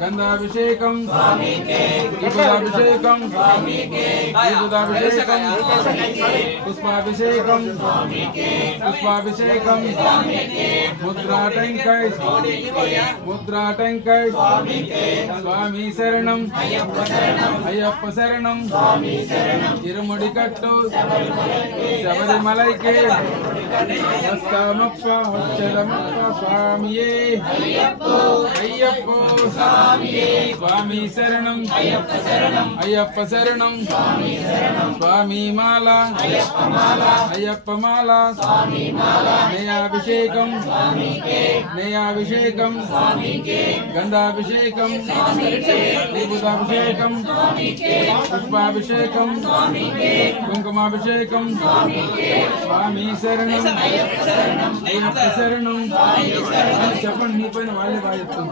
గంధాభిషేకం పుష్పాభిషేకం పుష్పాభిషేకం పుష్పాభిషేకం ముద్రాటంకై ముద్రాటంకై స్వామి శరణం అయ్యప్ప శరణం ఇరుముడి కట్టు శబరిమలైకే హస్తమప్ప హస్తమప్ప స్వామియే అయ్యప్ప స్వామి శరణం అయ్యప్ప శరణం స్వామి మాల అయ్యప్ప మాల నయాభిషేకం నయాభిషేకం గంధాభిషేకం విభూతాభిషేకం పుష్పాభిషేకం కుంకుమాభిషేకం స్వామి శరణం అయ్యప్ప శరణం చెప్పండి మీ పైన వాళ్ళే బాగా చెప్తాను.